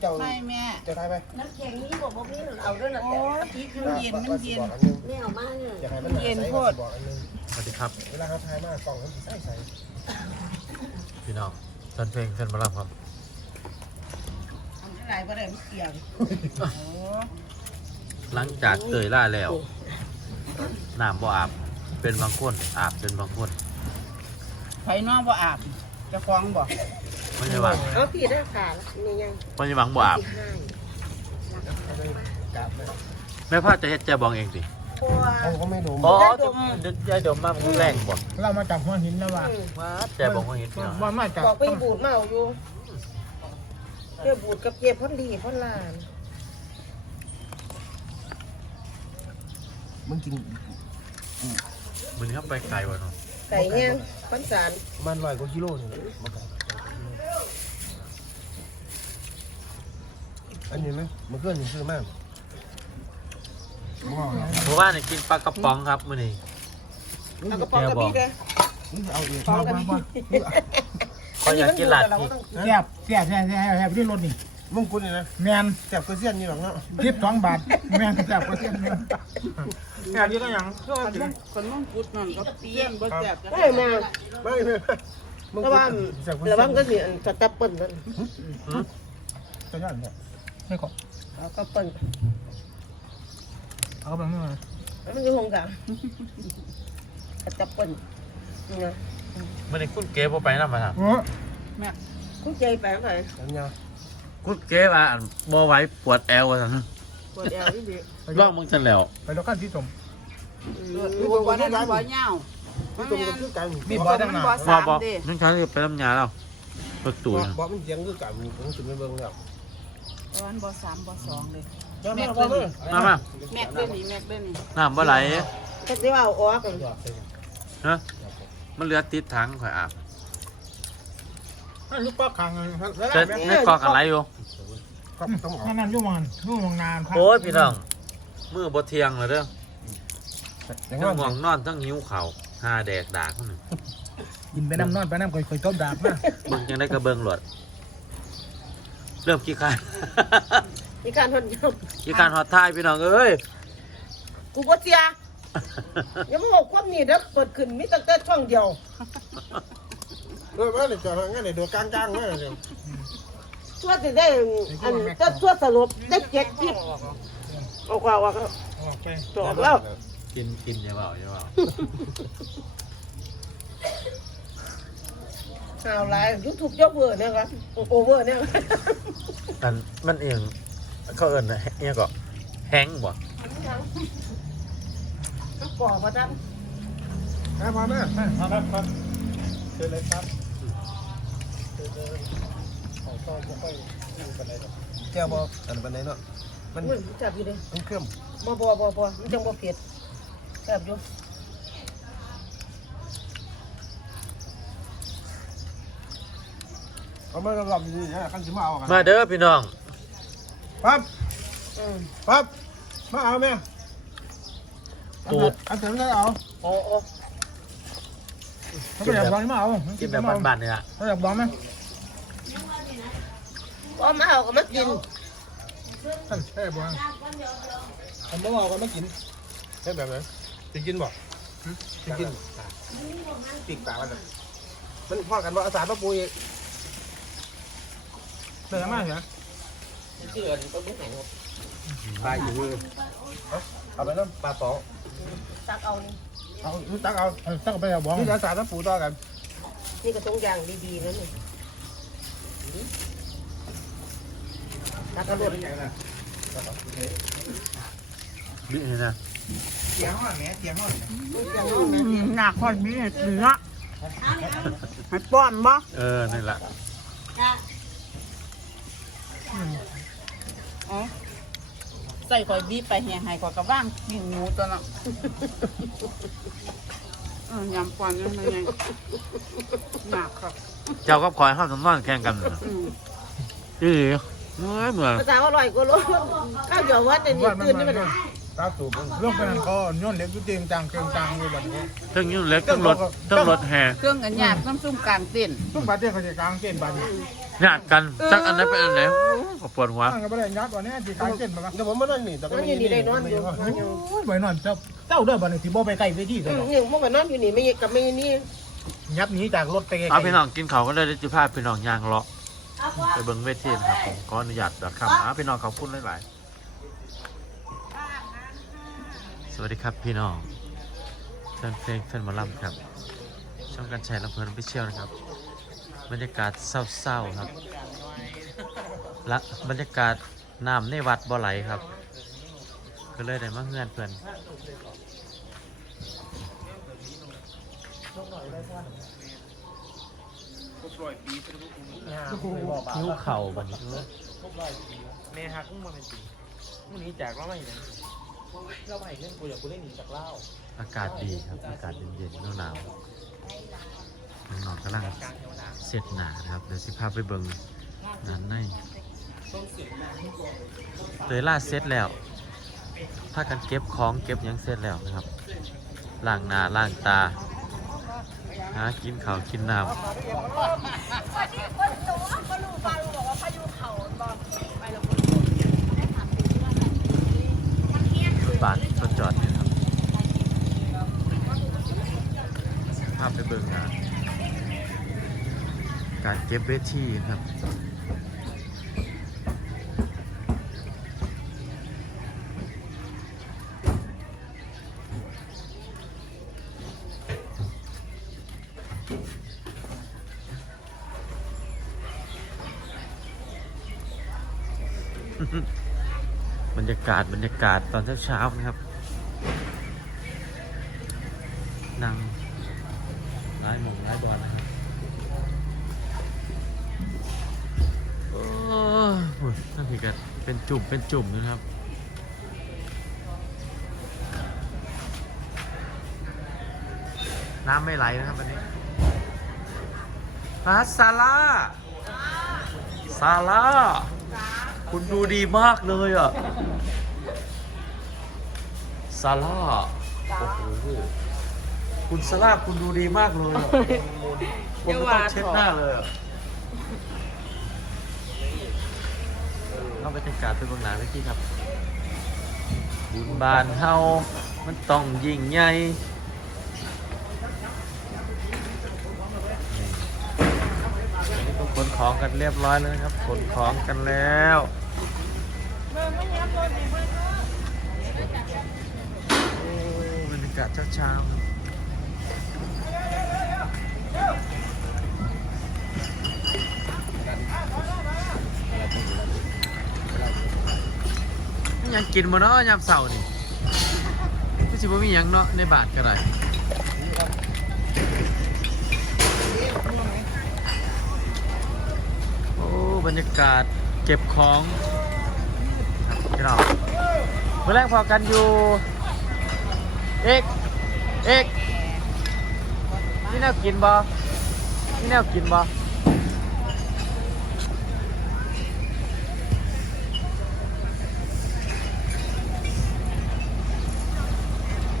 เจ้าไม่แม่ เจ้าทายไปน้ำแข็งนี่บอกว่าพี่เอาด้วยนะโอ้แต่ยมันเย็นมันเย็นว่าสิบอกอันนึงไม่เอามากเลยอยากให้มันหนาเย็นใสโพว่าดสิบอกอันนึงสวัสดีครับ เวลาเขาทายมากกล่องเขาสิใส่ใส่พี่น้องแฟนเพลงแฟนบอลครับทำอะไรก็ได้ไม่เกี่ยวโอ้หลังจากเตยล่าแล้วน้ำบ่อาบเป็นบางคนอาบเป็นบางคนไผนอกบ่อาบจะฟ้องบ่ ไม่ใช่หวังเอาพี่ได้ค่ะนี่ยังไม่ใช่หวังบ่อาบที่ให้กราบเลยแม่พ่อจะเฮ็ดแจบองเองสิกลัวเขาก็ไม่ดมอ๋อจะจะดมมากมันแรงบ่เรามาจากหัวหินนะว่ามาแจบองหัวเห็นพี่น้องว่ามาจากบอกไปบูดเมาอยู่เจ้าบูดกับเจ็บพ่นดีพ่นลานมึงกินมันนี้เข้าไปไกลวะเนาะไก่แห้งพันสารประมันร้อยกว่ากิโลนี่แหละมันก็ อันนี้ไหมมันเพื่อนยังซื้อมากว้าวเพราะว่าเนี่ยกินปลากระป๋องครับมื้อนี้ เอากระป๋องกับพี่เลยนี่เอาเองป๋องกับพี่เขาอยากกินหลาดเราพริก็กต้องแซ่บแซ่บแซ่บแซ่บแซ่บที่รถนี่มึงกุดนี่นะแมนแซ่บกระเซียนนี่หรอกเนาะทิปสองบาทแมนแซ่บกว่าเส้นเลยแซ่บยี่ก็ยังคนมงคนมงกุดนั่นก็เปี้ยนบ่แซ่บจะได้มาไม่ไม่มึงระวังแซ่บกว่าระเซีวัยงนก็สิอันสตับเปิ้ลนั่น จะยอดเนี่ย ไม่ขอเอาก็เปิ้ลเอาแบบนี้มามันอยู่ห้องกลางสตับเปิ้ลนี่นะมื้อนี้คุณเก๋บ่ไปนำมาครับโอ้คุณใจแปลงไปอันยาคุณเก๋ว่าอันบ่ไหวปวดแอวว่าซั่นปวดแอวที่ดีลองมึงจังแล้ว ไปแล้วกันที่สมดูบ่ได้บ่เหย้าพี่ตรงกันคือกันมีบ่ตั้งนานบ่ว่าสามบ่เด้นั่นฉันไปน้ำยาแล้วรถตู้บอกน่ะบอกมันเสียงคือกันผมถึงไปเบิ่งแล้ว วันบ่สามบ่สองเลยแม่แม็กพ่อเด้แม่นี่มามาแม็กเด้นี่แม็กเด้นี่น้ำบ่ไหลก็สิว่าเอาออกกันฮะมันเหลือติดถังข่อยอาบลูกป้าขังจะในกอกอะไรอยู่ครับต้องออกนั่นนั่นยุ่งมันยุ่งนานโอ้ยพี่น้องมือบเที่ยงเลยเด้ออย่างทั้นั้งนง่วงนอนทั้งหิวเข่าวหาแดกดากคนหนึ่งกินไปน้ำนอนไปน้ำค่อยๆต้มดาบนะเบิ่งยังได้กระเบิงหลวด เริ่มขี้คร้านมีการทนยอมขี้คร้านหอดท้ายพี่น้องเอ้ยกูบ่เสียอย่ามาบอกความนี่เด้อเปิดขึ้นมีตั้งแต่ช่องเดียวเออมาเลยจอดงั้นเลยโดดกลางๆมาเลยชั่วสิได้อันก็ชั่วสรุปได้เจ็ดคลิปออกว่าออกแล้วออกไปจบแล้วกินกินอย่าเบาอย่าเบา ข่าวไลน์ยูทูบยกเวอร์เนี่ยครับโอเวอร์เนี่ยมันมันเองเขาเอิ้นนะเนี่ยก็แห้งบ่ก่อมาทครับพ่อแม่ครับครับเชิญเลยครับเชิญเลยของต้อนไม่ค่อยนั่งปานใดหรอกแก้วบออันปานใดเนาะมันำมึงจับอยู่ดิมันเครื่องบ่บ่บ่บ่มันจังบ่เผ็ดจับอยู่ เอามาลำดีๆนะขั้นสิมาเอากันมาเด้อพี่น้องปั๊บอืมปั๊บมาเอาแม่ตูดอันเสร็จแล้วเอาโอ้โอ้เขาไปอยากบอกนี่มาเอากินแบบบ้านๆเนี่ยล่ะเขาอยากบอกไหมบ่มาเอาก็มากินท่านแช่บอกอันบ่เอากันมากินเฮ็ดแบบไหนจะกินบ่จะกินปีกปลามันน่ะมันพอกันว่าอาสาป้าปุย เดี๋ยวมาเหรอปลาอยู่มือเอาไปน้ำปลาป๋องตักเอานี่เอาตักเอาเออตั้งไปอยากบอกนี่อาสาป้าปูต่อกัน นี่ก็ต้องอย่างดีๆนะนี่ตักกระโดดบินี่นะหนักคนนี้เนื้อให้ป้อนบ่เออนี่แหละ อ๋อใส่ข่อยบีบไปแห้งให้ข่อยก็ว่างกินหมูตัวน่ะเออยำป้อนยังไงยังหนักครับเจ้ากับคอยห้ามนอนแข่งกันน่ะอืมอีหลีเมื่อยเมื่อยภาษาอร่อยกว่าโลข้าวเหนียววัดเนี่ยว่ามันตื่นนี่มัมันนตาตูบมันลงไปนั่นเขาย้อนเล็กกูเตียงจังเตียงจังอยู่แบบนี้ทั้งยุ่งเล็กทั้งรถทั้งรถแห่เครื่องกันยากน้ำซุ่มกลางเต้นทุกบาทเดียวเขาจะกลางเกณฑ์บาทนี้ญาติกันจักอันไหนเป็นอันไหน ก็ปวดหัวตั้งกันไปเลยยับก่อนเนี่ยจีตายเส้นมาบ้างเดี๋ยวผมมานั่งนี่แต่ก็นอนไม่อยู่นี่ได้นอนอยู่นอนอยู่โอ้ยบ่อยนอนเจ้าเจ้าเด้อบ่นี่สิบ่ไปไกลไปที่อืเด้มอนี่เมื่อวานนอนอยู่นี่ไม่กับไม่นี่ยับหนีจากรถไปไกลเอาพี่น้องกินเขาวก็เลยได้จิพาพี่น้องย่างเลาะไปเบิ้งเวทีนะครับผมขออนุญาตแบบคำนะพี่น้องขอบคุณหลายๆสวัสดีครับพี่น้องแฟนเพลงแฟนหมอลำครับช่องการแชร์ลำเพลินไปเชี่ยวนะครับ บรรยากาศเศร้าๆครับและบรรยากาศน้ำในวัดบ่ไหลครับ ก็เลยได้มาเงื่อนเพื่อนคิ้วเข่าบัดนเมหักมึงมาเป็นปีมึงหนีจากเราไม่เห็นเราไม่เห็นกูอยากกูเล่นหนีจากเล่าอากาศดีครับ อากาศเย็นๆหนาวน้องๆกำลังเสร็จหนาครับ เดี๋ยวสิพาไปเบิ่งงานใน เตยล่าเสร็จแล้วพากันเก็บของเก็บยังเสร็จแล้วนะครับล้างหน้าล้างตาหากินข้าวกินน้ำรถบัสรถจอดเนี่ยครับภาพไปเบิ่งงานการเก็บเวทีครับ บรรยากาศบรรยากาศตอนเช้าๆนะครับนั่งร้ายหมงร้ายบอลนะครับโอ้โหนั่นคือกันเป็นจุ่มเป็นจุ่มนะครับน้ำไม่ไหลนะครับวันนี้มาซาร่าซาร่า คุณดูดีมากเลยอะ ซาร่า โอ้โห คุณซาร่าคุณดูดีมากเลยอะผมไม่ต้องเช็ดหน้าเลยอะเราบรรยากาศเป็นบางหนาไปที่ครับ บุญบานเฮา มันต้องยิ่งใหญ่ นขนของกันเรียบร้อยแล้วนะครับขนของกันแล้วโอ้บรรยากาศเช้าๆยังกินมาเนาะยามเสาร์นี่ก็สิบ่มีหยังเนาะในบาทก็ได้โอ้ บรรยากาศเก็บของครับพี่น้องเมื่อแรกพอกันอยู่เอกเอกนี่แนวกินบ่นี่แนวกินบ่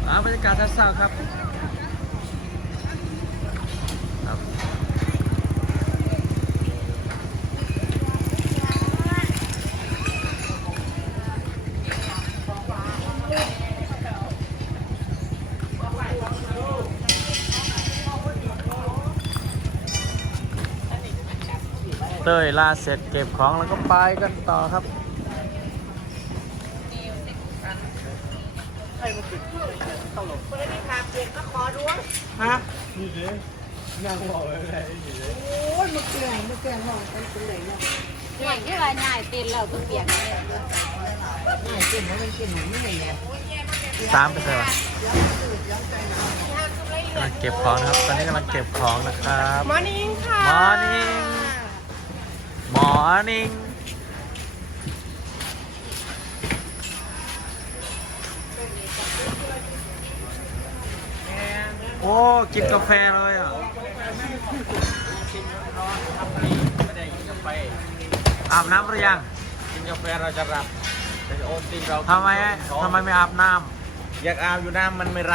อ่าบรรยากาศเศร้าครับ เต้ยลาเสร็จเก็บของแล้วก็ไปกันต่อครับฮะอย่างที่ว่าง่ายเต้นเราต้องเปลี่ยนเลยตามไปเลยวะกำลังเก็บของนะครับ ตอนนี้กำลังเก็บของนะครับ มอนิ่งค่ะ มอร์นิ่ง มอร์นิ่งโอ้ กินกาแฟเลยอะอาบน้ำหรือยัง กินกาแฟเราจะรับแต่โอติเราทำไมทำไมไม่อาบน้อยากอาบอยู่น้ำมันไม่ไร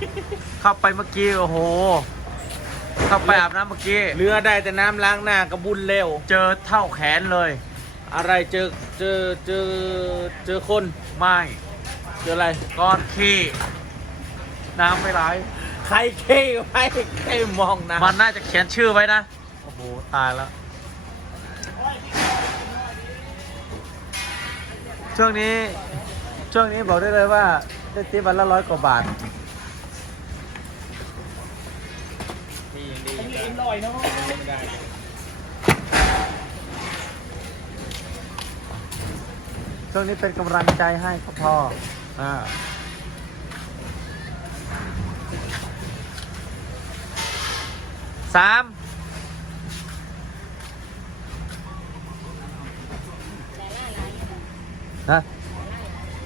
ำเข้าไปเมื่อกี้ โอ้โห เข้าไปอาบน้ำเมื่อกี้ เรือได้แต่น้ำล้างหน้ากับบุญเร็ว เจอเท่าแขนเลย อะไรเจอเจอเจอเจอคนไม่ เจออะไร ก้อนขี้น้ำไม่ไหลใครเท่ไว้ใครมองนะมันน่าจะเขียนชื่อไว้นะ โอ้โห ตายแล้ว ช่วงนี้ ช่วงนี้บอกได้เลยว่าได้ทิปวันละร้อยกว่าบาท ช่วงนี้เป็นกำลังใจให้ก็พออ่าสามนะ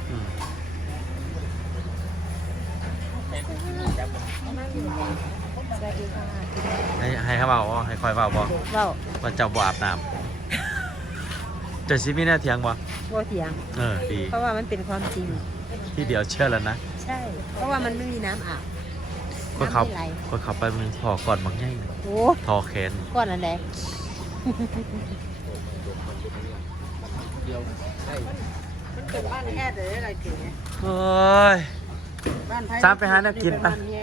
อืม ให้ให้เขาเบาบ่ให้คอยเบาบ่เว้าว่าเจ้าบ่อาบน้ำเจะซิมีหน้าเทียงบ่บ่เถียง เออดี เพราะว่ามันเป็นความจริง ที่เดียวเชื่อแล้วนะใช่ เพราะว่ามันไม่มีน้ำอาบคนเขาน้ำไม่ไหลคนเขาไปมึงพอก่อนบางแง่งโอ้ทอแขนก้อนอันใดมันเป็นบ้านแค่เด้ออะไรกินเฮ้ย บ้านไผ่สามไปหาแนวกินปะ บ้าเมีย